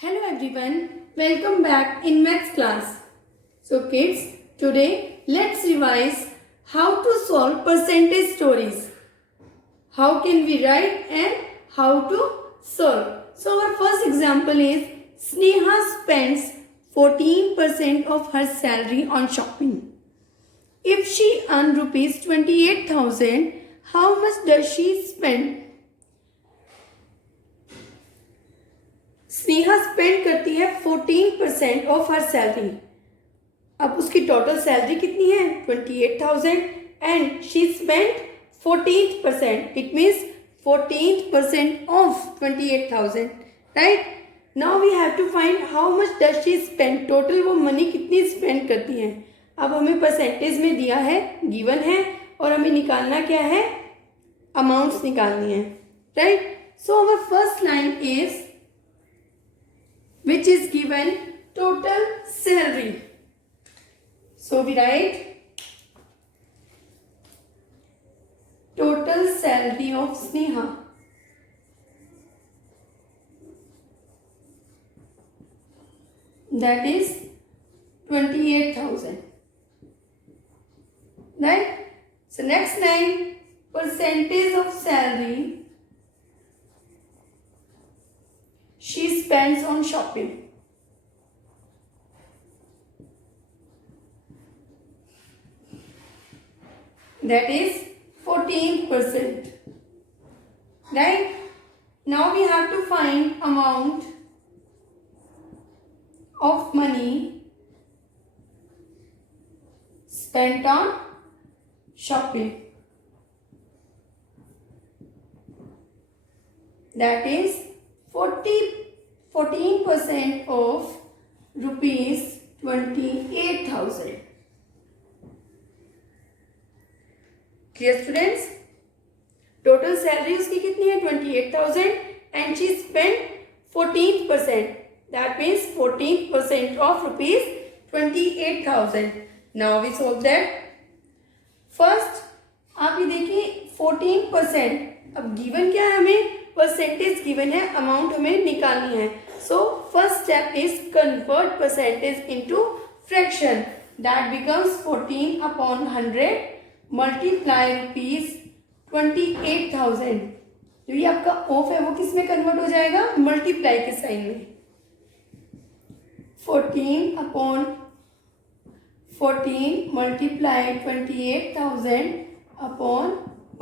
Hello everyone, welcome back in maths class. So kids, today let's revise how to solve percentage stories. How can we write and how to solve. So our first example is Sneha spends 14% of her salary on shopping. If she earns rupees 28,000, how much does she spend? Sneha spend करती है 14% of her salary. अब उसकी total salary कितनी है 28,000 and she spend 14%. It means 14% of 28,000. Right. Now we have to find how much does she spend. Total वो money कितनी spend करती है. अब हमें परसेंटेज में दिया है, गिवन है, और हमें निकालना क्या है, अमाउंट्स निकालनी है. Right. So our first line is which is given total salary. So we write total salary of Sneha. That is 28,000. Right? So next line, percentage of salary she spends on shopping. That is 14%. Right? Now we have to find amount of money spent on shopping. That is 14% of rupees 28,000. Clear students? Total salary उसकी कितनी है 28,000 and she spent 14%. That means 14% of rupees 28,000. Now we solve that. First आप ये देखिए 14%. अब given क्या है, हमें परसेंटेज गिवन है, अमाउंट हमें निकालनी है. So first step is convert percentage into fraction. That becomes 14 upon 100 multiply rupees 28,000. जो ये आपका ऑफ है वो किस में कन्वर्ट हो जाएगा, मल्टीप्लाई के साइन में. 14 अपॉन 14 मल्टीप्लाई 28,000 अपॉन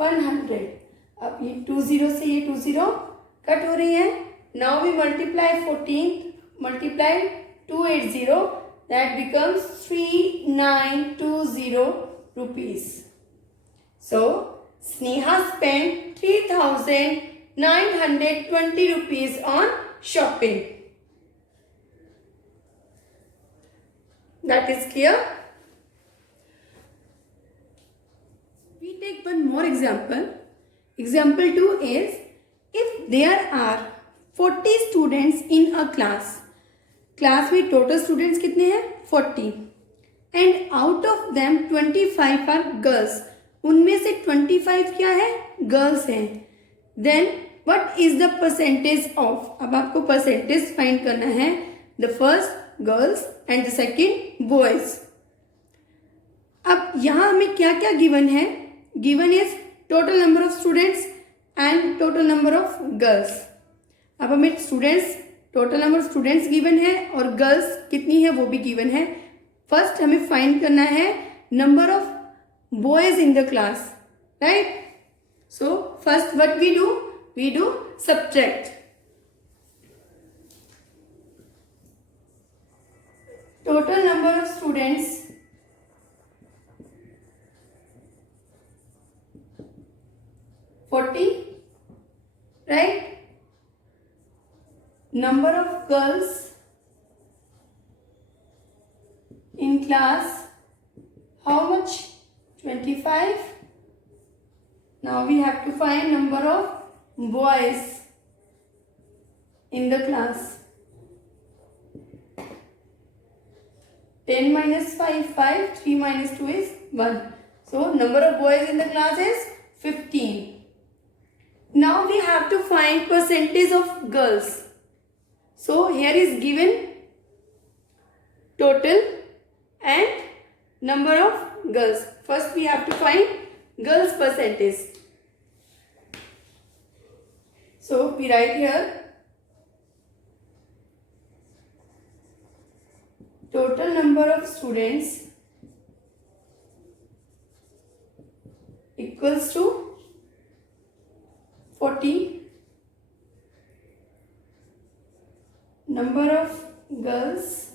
100. अब ये 20 से ये 20 कट हो रही है. Now we multiply 14 multiply 280. That becomes 3920 rupees. So Sneha spend 3,920 rupees on shopping. That is clear. We take one more example. Example 2 is, if there are 40 students in a class. Class में total students कितने हैं 40. And out of them 25 are girls. उनमें से 25 क्या है, girls हैं. Then what is the percentage of. अब आपको परसेंटेज फाइंड करना है. The first girls and the second boys. अब यहाँ हमें क्या क्या गिवन है. Given is total number of students and total number of girls. अब हमें students, total number of students given है और गर्ल्स कितनी है वो भी गिवन है. फर्स्ट हमें फाइंड करना है number of boys in the class. Right. So first what we do subtract. Total number of students right? Number of girls in class, how much, 25. Now we have to find number of boys in the class. 10 minus 5, 5, 3 minus 2 is 1. So number of boys in the class is 15. Now we have to find percentage of girls. So here is given total and number of girls. First we have to find girls percentage. So we write here total number of students equals to 40. Number of girls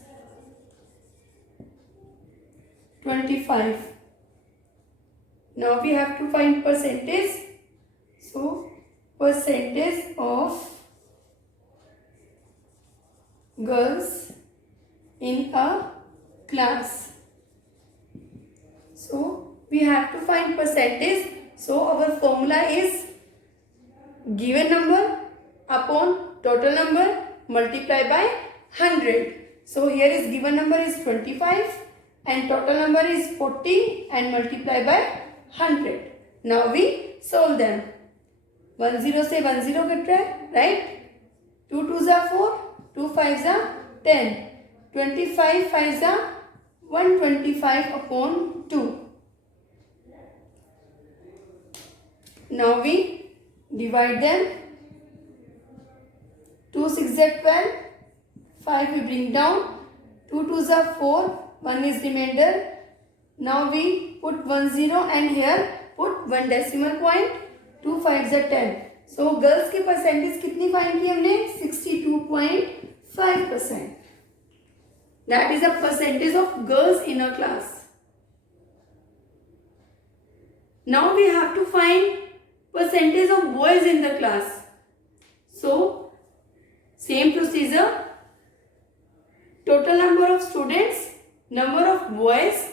25. Now we have to find percentage. So percentage of girls in a class. So we have to find percentage. So our formula is given number upon total number multiply by 100. So here is given number is 25 and total number is 40 and multiply by 100. Now we solve them. 10 से 10 cut रहा है, right? 2 2s are 4, 2 5s are 10. 25 5s are 125 upon 2. Now we divide them. 2 6 are 12, 5 we bring down, 2 2s are 4, 1 is remainder. Now we put 1 0 and here put 1 decimal point, 2 5s are 10. So girls की percentage कितनी find की हमने? 62.5%. That is the percentage of girls in a class. Now we have to find percentage of boys in the class. So same procedure. Total number of students, number of boys,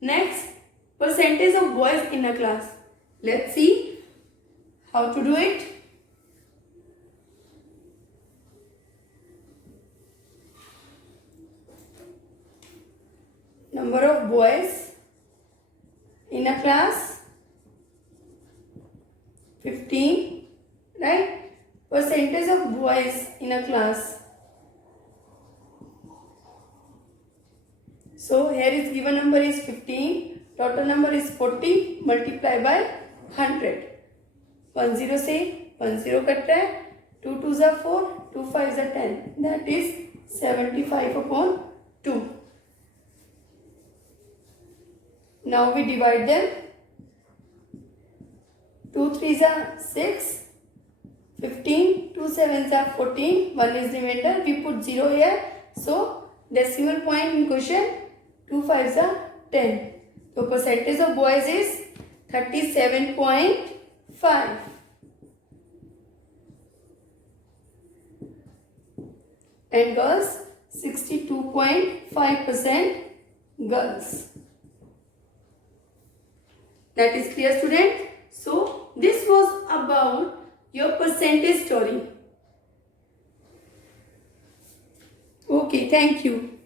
next percentage of boys in a class. Let's see how to do it. Number of boys in a class 15, right? Percentage of boys in a class. So here is given number is 15, total number is 40, multiply by 100. 10 से 10 cut रहा है, 2 2s are 4, 2 5s are 10. That is 75 upon 2. Now we divide them. 2 3s are 6, 15, 2 7s are 14, 1 is remainder. We put 0 here. So decimal point in question, 2 5s are 10. So percentage of boys is 37.5. And girls 62.5% girls. That is clear, student? So this was about your percentage story. Okay, thank you.